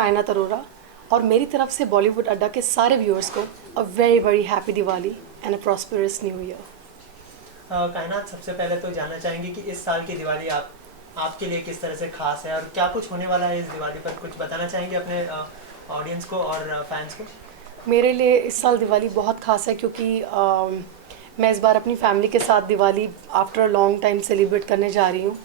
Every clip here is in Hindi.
कायनात अरोरा और मेरी तरफ से बॉलीवुड अड्डा के सारे व्यूअर्स को a very very happy Diwali and a prosperous new year. कायनात, सबसे पहले तो जानना चाहेंगे कि इस साल की दिवाली आपके लिए किस तरह से खास है और क्या कुछ होने वाला है इस दिवाली पर, कुछ बताना चाहेंगे अपने ऑडियंस को और फैंस को। मेरे लिए इस साल दिवाली बहुत ख़ास है क्योंकि मैं इस बार अपनी फैमिली के साथ Diwali after a long time celebrate करने जा रही हूँ।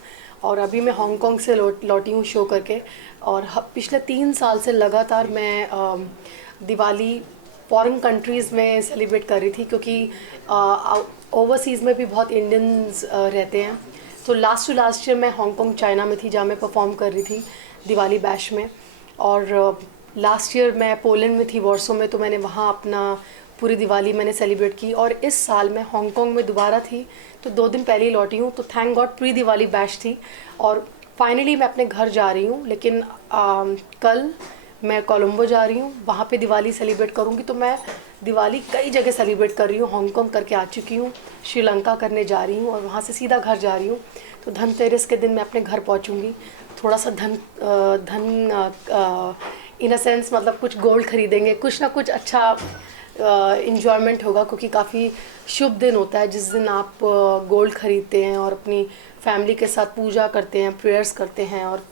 और अभी मैं हांगकांग से लौटी हूँ शो करके। और पिछले 3 साल से लगातार मैं दिवाली फॉरेन कंट्रीज़ में सेलिब्रेट कर रही थी क्योंकि ओवरसीज़ में भी बहुत इंडियंस रहते हैं। तो लास्ट टू लास्ट ईयर मैं हांगकांग चाइना में थी जहाँ मैं परफॉर्म कर रही थी दिवाली बैश में। और लास्ट ईयर मैं पोलैंड में थी वॉर्सो में, तो मैंने वहाँ अपना पूरी दिवाली मैंने सेलिब्रेट की। और इस साल मैं हांगकांग में दोबारा थी तो 2 दिन पहले ही लौटी हूँ, तो thank God pre Diwali bash थी और फाइनली मैं अपने घर जा रही हूँ। लेकिन कल मैं कोलंबो जा रही हूँ, वहाँ पे दिवाली सेलिब्रेट करूँगी। तो मैं दिवाली कई जगह सेलिब्रेट कर रही हूँ, हांगकांग करके आ चुकी हूँ, श्रीलंका करने जा रही हूँ और वहाँ से सीधा घर जा रही हूँ। तो धनतेरस के दिन मैं अपने घर पहुँचूँगी। थोड़ा सा धन इन अ सेंस मतलब कुछ गोल्ड खरीदेंगे, कुछ ना कुछ अच्छा इन्जॉयमेंट होगा क्योंकि काफ़ी शुभ दिन होता है जिस दिन आप गोल्ड खरीदते हैं और अपनी फैमिली के साथ पूजा करते हैं, प्रेयर्स करते हैं और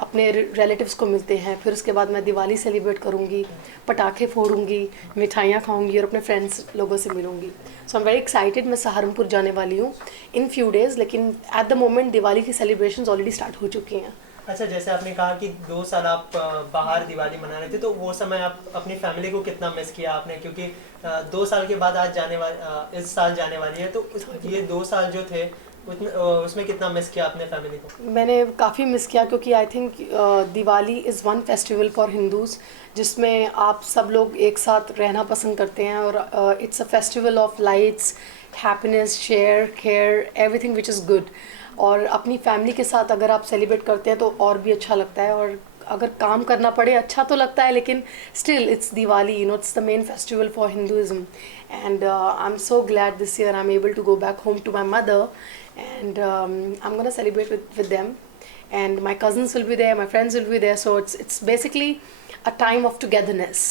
अपने रिलेटिव्स को मिलते हैं। फिर उसके बाद मैं दिवाली सेलिब्रेट करूँगी, पटाखे फोड़ूंगी, मिठाइयाँ खाऊंगी और अपने फ्रेंड्स लोगों से मिलूंगी। सो आई एम वेरी एक्साइटेड। मैं सहारनपुर जाने वाली हूँ इन फ्यू डेज़, लेकिन एट द मोमेंट दिवाली की सेलिब्रेशंस ऑलरेडी स्टार्ट हो चुकी हैं। अच्छा, जैसे आपने कहा कि 2 साल आप बाहर दिवाली मना रहे थे, तो वो समय आप अपनी फैमिली को कितना मिस किया आपने, क्योंकि 2 साल के बाद आज इस साल जाने वाली है, तो ये 2 साल जो थे उसमें कितना मिस किया आपने फैमिली को। मैंने काफ़ी मिस किया क्योंकि I think Diwali is one festival for Hindus जिसमें आप सब लोग एक साथ रहना पसंद करते हैं। और it's a festival of lights, happiness, share, care, everything which is good. और अपनी फैमिली के साथ अगर आप सेलिब्रेट करते हैं तो और भी अच्छा लगता है। और अगर काम करना पड़े अच्छा तो लगता है, लेकिन still it's Diwali, you know, it's the main festival for Hinduism. And I am so glad this year I am able to go back home to my mother and I'm gonna celebrate with them, and my cousins will be there, my friends will be there, so it's basically a time of togetherness,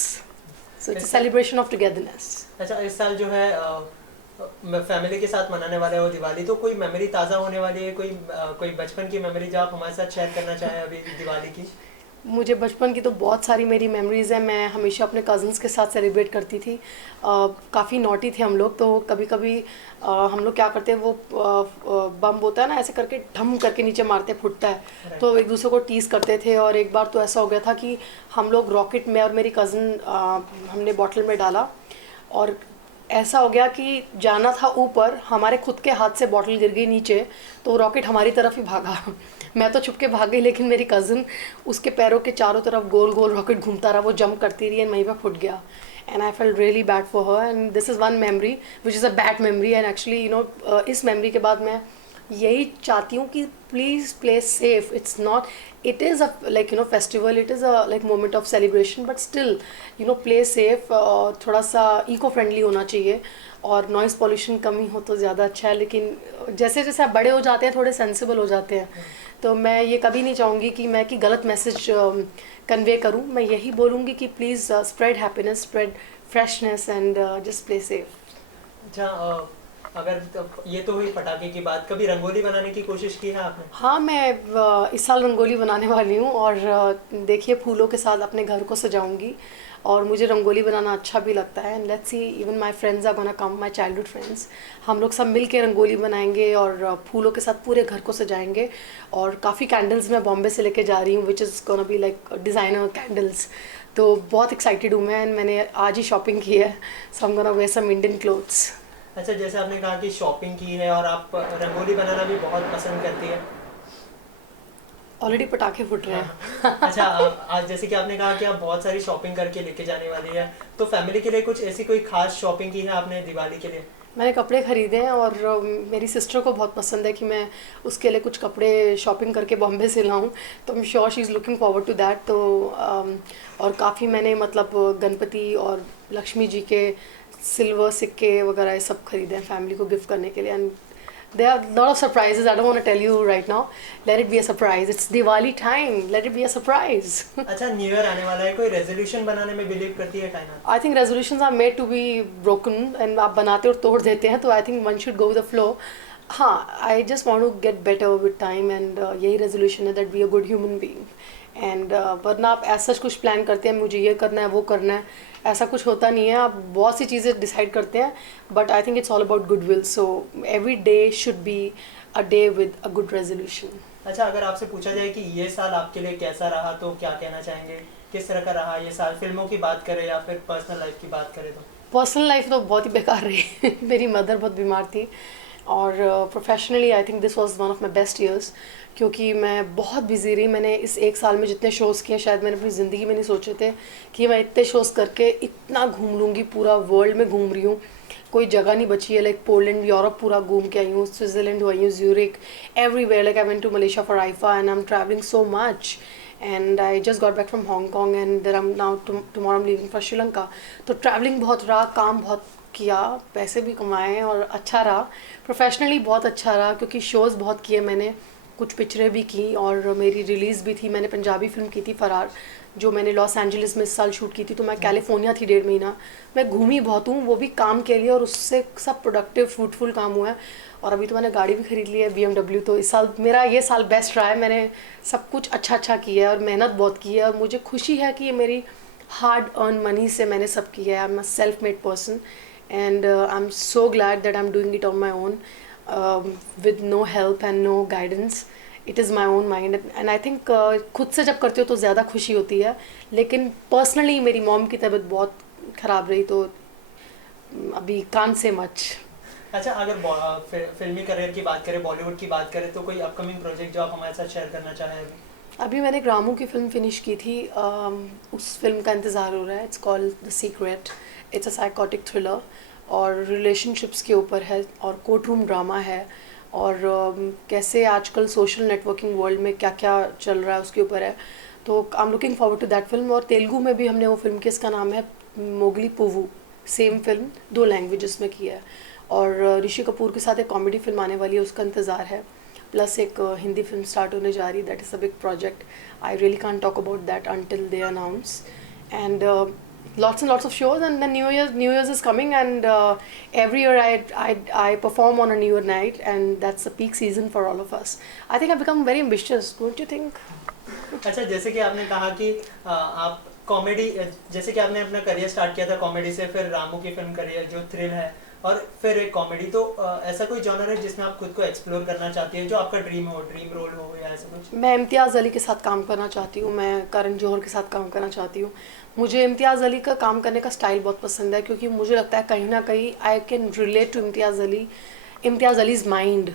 so it's a celebration of togetherness. अच्छा, इस साल जो है फैमिली के साथ मनाने वाले हो दिवाली, तो कोई मेमोरी ताज़ा होने वाली है, कोई बचपन की मेमोरी जो आप हमारे साथ शेयर करना चाहें अभी दिवाली की। मुझे बचपन की तो बहुत सारी मेरी मेमोरीज़ हैं। मैं हमेशा अपने कज़न्स के साथ सेलिब्रेट करती थी। काफ़ी नॉटी थे हम लोग, तो कभी कभी हम लोग क्या करते हैं, वो बम होता है ना, ऐसे करके ढम करके नीचे मारते, फुटता है, तो एक दूसरे को टीज़ करते थे। और एक बार तो ऐसा हो गया था कि हम लोग रॉकेट में और मेरी कज़न हमने बॉटल में डाला और ऐसा हो गया कि जाना था ऊपर, हमारे खुद के हाथ से बॉटल गिर गई नीचे, तो रॉकेट हमारी तरफ ही भागा। मैं तो छुप के भाग गई, लेकिन मेरी कज़न, उसके पैरों के चारों तरफ गोल गोल रॉकेट घूमता रहा, वो जंप करती रही एंड वहीं पर फुट गया। And I felt really bad for her and this is one memory which is a bad memory. And actually you know इस मेमोरी के बाद मैं यही चाहती हूँ कि please play safe. It's not, it is a like you know festival, it is a like moment of celebration, but still you know play safe. थोड़ा सा इको फ्रेंडली होना चाहिए और नॉइज़ पॉल्यूशन कमी हो तो ज़्यादा अच्छा है। लेकिन जैसे जैसे आप बड़े हो जाते हैं थोड़े सेंसिबल हो जाते हैं, तो मैं ये कभी नहीं चाहूँगी कि मैं कि गलत मैसेज कन्वे करूँ। मैं यही बोलूँगी कि please spread happiness, spread freshness and just play safe. अच्छा, ये तो हुई पटाखे की बात, कभी रंगोली बनाने की कोशिश की है आपने। हाँ, मैं इस साल रंगोली बनाने वाली हूँ और देखिए फूलों के साथ अपने घर को सजाऊंगी और मुझे रंगोली बनाना अच्छा भी लगता है। And let's see, even my friends are gonna come, my childhood friends, हम लोग सब मिल के रंगोली बनाएंगे और फूलों के साथ पूरे घर को सजाएंगे। और काफ़ी कैंडल्स मैं बॉम्बे से लेके जा रही हूँ which is gonna be like designer candles. तो बहुत एक्साइटेड हूँ मैं, एंड मैंने आज ही शॉपिंग की है, so I am gonna wear some Indian clothes. अच्छा, जैसे आपने कहा कि शॉपिंग की है और आप रंगोली बनाना भी बहुत पसंद करती है। ऑलरेडी पटाखे फुट रहे हाँ। हैं। अच्छा, आज जैसे कि आपने कहा कि आप बहुत सारी शॉपिंग करके लेके जाने वाली है, तो फैमिली के लिए कुछ ऐसी कोई खास शॉपिंग की है आपने दिवाली के लिए। मैंने कपड़े ख़रीदे हैं और मेरी सिस्टर को बहुत पसंद है कि मैं उसके लिए कुछ कपड़े शॉपिंग करके बॉम्बे से लाऊं, तो I am sure she is looking forward to that. तो और काफ़ी मैंने मतलब गणपति और लक्ष्मी जी के सिल्वर सिक्के वगैरह ये सब खरीदे हैं फैमिली को गिफ्ट करने के लिए। And There are a lot of surprises. I don't want to tell you right now. Let it be a surprise. It's Diwali time. Let it be a surprise. अच्छा, न्यू ईयर आने वाला है, कोई रेजोल्यूशन बनाने में बिलीव करती है कायनात? I think resolutions are made to be broken, and आप बनाते और तोड़ देते हैं, तो I think one should go with the flow. हाँ, I just want to get better with time, and यही resolution है, that be a good human being. And वरना आप ऐसा कुछ प्लान करते हैं, मुझे ये करना है, वो करना है, ऐसा कुछ होता नहीं है. आप बहुत सी चीज़ें डिसाइड करते हैं, but I think it's all about good will. So every day should be a day with a good resolution. अच्छा, अगर आपसे पूछा जाए कि ये साल आपके लिए कैसा रहा तो क्या कहना चाहेंगे? किस तरह का रहा ये साल? फिल्मों की बात करें या फिर पर्सनल लाइफ की बात करें तो? पर्सनल लाइफ तो बहुत ही बेकार रही. मेरी मदर बहुत बीमार थी, और professionally I think this was one of my best years, क्योंकि मैं बहुत बिजी रही. मैंने इस एक साल में जितने शोज़ किए शायद मैंने अपनी ज़िंदगी में नहीं सोचे थे कि मैं इतने शोज़ करके इतना घूम लूँगी. पूरा वर्ल्ड में घूम रही हूँ, कोई जगह नहीं बची है. लाइक पोलैंड, यूरोप पूरा घूम के आई हूँ, स्विट्ज़रलैंड आई हूँ, Zurich, everywhere. Like I went to Malaysia for IIFA, and I am travelling so much. And I just got back from Hong Kong, and there I am now tomorrow I am leaving for Sri Lanka. तो ट्रैवलिंग बहुत रहा, काम बहुत किया, पैसे भी कमाए, और अच्छा रहा. प्रोफेशनली बहुत अच्छा रहा, क्योंकि शोज़ बहुत किए मैंने, कुछ पिक्चरें भी की, और मेरी रिलीज़ भी थी. मैंने पंजाबी फिल्म की थी फरार, जो मैंने लॉस एंजलिस में इस साल शूट की थी. तो मैं कैलिफोर्निया थी 1.5 महीना. मैं घूमी बहुत हूँ, वो भी काम के लिए, और उससे सब प्रोडक्टिव फ्रूटफुल काम हुआ है. और अभी तो मैंने गाड़ी भी खरीद ली है, BMW. तो इस साल मेरा ये साल बेस्ट रहा है. मैंने सब कुछ अच्छा अच्छा किया है, और मेहनत बहुत की है, और मुझे खुशी है कि ये मेरी हार्ड अर्न मनी से मैंने सब किया है. I am a self made person, and I'm so glad that I'm doing it on my own, with no help and no guidance. It is my own mind, and I think खुद से जब करते हो तो ज़्यादा खुशी होती है. लेकिन पर्सनली मेरी मॉम की तबीयत बहुत ख़राब रही, तो अभी कान से मच. अच्छा, अगर फिल्मी करियर की बात करें, बॉलीवुड की बात करें, तो कोई अपकमिंग प्रोजेक्ट जो आप हमारे साथ शेयर करना चाहें? अभी मैंने एक रामू की फ़िल्म फिनिश की थी, उस फिल्म का इंतज़ार हो रहा है. It's called the secret. It's a psychotic thriller, और रिलेशनशिप्स के ऊपर है, और कोर्ट रूम ड्रामा है, और कैसे आजकल सोशल नेटवर्किंग वर्ल्ड में क्या क्या चल रहा है उसके ऊपर है. तो I am looking forward to that film. और तेलुगु में भी हमने वो फिल्म की, इसका नाम है मोगली पुवू. सेम फिल्म 2 लैंग्वेजेस में की है. और ऋषि कपूर के साथ एक कॉमेडी फिल्म आने वाली है, उसका इंतज़ार है. प्लस एक हिंदी फिल्म स्टार्ट होने जा रही, that is a big project. I really can't talk about that until they announce. And lots and lots of shows, and then New Year's is coming, and every year I perform on a New Year night, and that's the peak season for all of us. I think I've become very ambitious, don't you think? अच्छा, जैसे कि आपने कहा कि आप कॉमेडी, जैसे कि आपने अपना करियर स्टार्ट किया था कॉमेडी से, फिर रामू की फिल्म करियर जो थ्रिल है, और फिर एक कॉमेडी, तो ऐसा कोई जॉनर है जिसमें आप खुद को एक्सप्लोर करना चाहती है, जो आपका ड्रीम रोल हो, या ऐसा कुछ? मैं इम्तियाज़ अली के साथ काम करना चाहती हूँ, मैं करण जौहर के साथ काम करना चाहती हूँ. मुझे इम्तियाज़ अली का काम करने का स्टाइल बहुत पसंद है, क्योंकि मुझे लगता है कहीं ना कहीं I can relate to Imtiaz Ali's mind,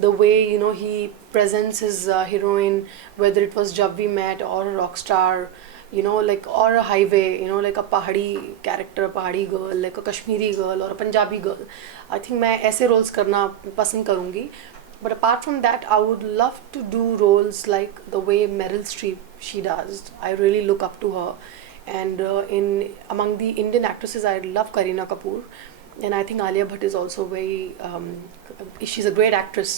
the way he presents his heroine, whether it was Jab We Met or a rock star, like, or a highway, like a pahadi character, a pahadi girl, like a Kashmiri girl or a Punjabi girl. I think मैं ऐसे roles करना पसंद करूँगी. But apart from that, I would love to do roles like the way Meryl Streep she does. I really look up to her. And among the Indian actresses, I love Kareena Kapoor. And I think Alia Bhatt is also she's a great actress.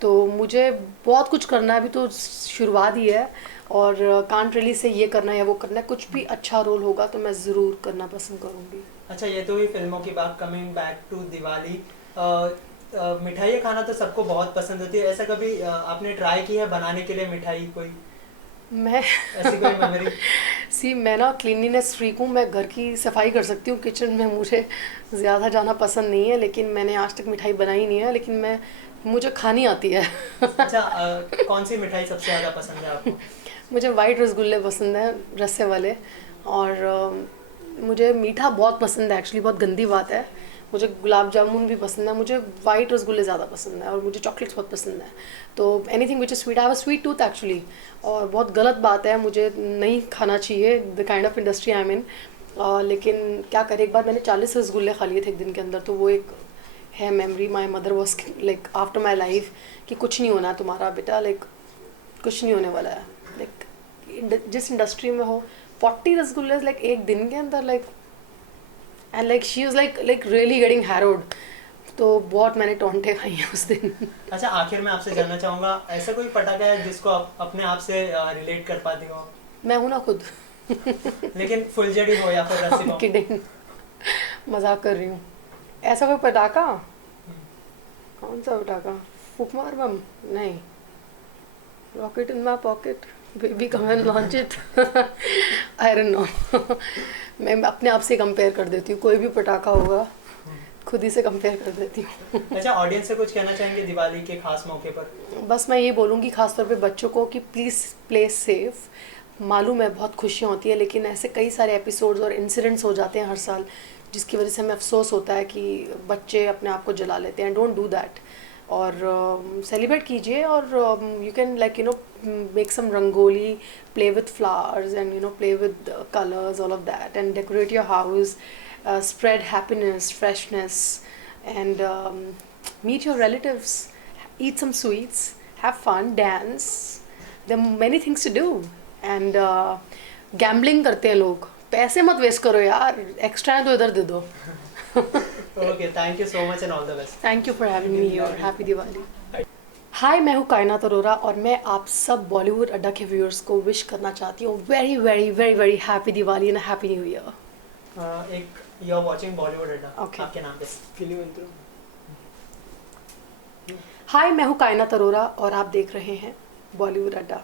तो मुझे बहुत कुछ करना है. अभी तो शुरुआत ही है, और कांट रियली से ये करना है या वो करना है. कुछ भी अच्छा रोल होगा तो मैं ज़रूर करना पसंद करूँगी. अच्छा, ये तो हुई फिल्मों की बात. कमिंग बैक टू दिवाली, मिठाइयाँ खाना तो सबको बहुत पसंद होती है. ऐसा कभी आपने ट्राई किया है बनाने के लिए मिठाई कोई? मैं ऐसी कोई मेमोरी? मैं ना क्लीनलीनेस फ्रीक हूँ. मैं घर की सफाई कर सकती हूँ, किचन में मुझे ज़्यादा जाना पसंद नहीं है. लेकिन मैंने आज तक मिठाई बनाई नहीं है, लेकिन मुझे खानी आती है. अच्छा, कौन सी मिठाई सबसे ज़्यादा पसंद है आपको? मुझे वाइट रसगुल्ले पसंद हैं, रस्से वाले. और मुझे मीठा बहुत पसंद है. एक्चुअली बहुत गंदी बात है, मुझे गुलाब जामुन भी पसंद है. मुझे वाइट रसगुल्ले ज़्यादा पसंद है, और मुझे चॉकलेट्स बहुत पसंद है. तो anything which is sweet, I have a sweet tooth actually. और बहुत गलत बात है, मुझे नहीं खाना चाहिए the kind of industry I am in. लेकिन क्या करें, एक बार मैंने 40 रसगुल्ले खा लिए थे एक दिन के अंदर. तो वो एक है memory. My mother was like after my life कि कुछ नहीं होना तुम्हारा बेटा, लाइक कुछ नहीं होने वाला है. लाइक जिस इंडस्ट्री में हो, 40 रसगुल्ले लाइक एक दिन के अंदर, like. And like she was like really getting harrowed. तो बहुत मैंने टोंटे खाई हैं उस दिन। अच्छा, आखिर में आपसे जानना चाहूँगा, ऐसा कोई पटाखा है जिसको आप अपने आप से रिलेट कर पाती हो, मैं हूँ ना खुद। लेकिन फुलझड़ी हो या फिर रस्सी बम? किडिंग, मजाक कर रही हूँ। ऐसा कोई पटाखा, कौन सा पटाखा? फूक मार बम? नहीं। Rocket in my pocket, baby come and launch it. I don't know. मैं अपने आप से कंपेयर कर देती हूँ, कोई भी पटाखा होगा खुद ही से कंपेयर कर देती हूँ। अच्छा, ऑडियंस से कुछ कहना चाहेंगे दिवाली के खास मौके पर? बस मैं ये बोलूँगी खासतौर पे बच्चों को कि प्लीज़ प्ले सेफ। मालूम है बहुत खुशियाँ होती है, लेकिन ऐसे कई सारे एपिसोड्स और इंसिडेंट्स हो जाते हैं हर साल, जिसकी वजह से हमें अफसोस होता है कि बच्चे अपने आप को जला लेते हैं। Don't do that. और सेलिब्रेट कीजिए, और you can like make some rangoli, play with flowers and play with colours, all of that, and decorate your house, spread happiness, freshness, and meet your relatives, eat some sweets, have fun, dance. There are many things to do. And gambling करते हैं लोग, पैसे मत वेस्ट करो यार, एक्स्ट्रा है तो इधर दे दो। Okay, thank you so much and all the best. Thank you for having me और हैप्पी दिवाली। हाय, मैं हूँ कायनात अरोरा और मैं आप सब बॉलीवुड अड्डा के व्यूअर्स को विश करना चाहती हूँ very very very very happy Diwali and happy new year. एक यू आर वाचिंग बॉलीवुड अड्डा, Okay. आपके नाम पे फिल्म इंट्रो। हाय, मैं हूँ कायनात अरोरा और आप देख रहे हैं बॉलीवुड अड्डा।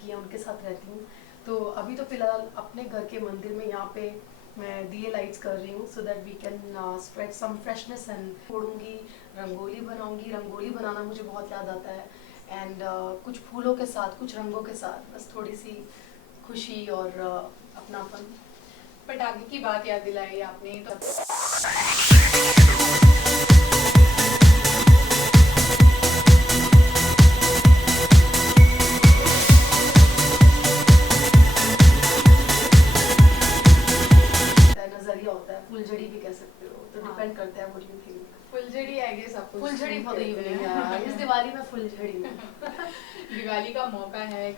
कि उनके साथ रहती हूँ। तो अभी तो फिलहाल अपने घर के मंदिर में यहाँ पे मैं दिए लाइट्स कर रही हूँ, so that we can spread some freshness and फोड़ूंगी, रंगोली बनाऊंगी। रंगोली बनाना मुझे बहुत याद आता है, एंड कुछ फूलों के साथ, कुछ रंगों के साथ, बस थोड़ी सी खुशी और अपनापन। पटाखे की बात याद दिलाई आपने तो नजरिया होता है, फुलझड़ी भी कह सकते हो, तो डिपेंड करता है व्हाट यू थिंक। फुलझड़ी आई गेस आपको फुलझड़ी suit फॉर द करते इवनिंग, हैं। इस दिवाली में फुलझड़ी। दिवाली का मौका है,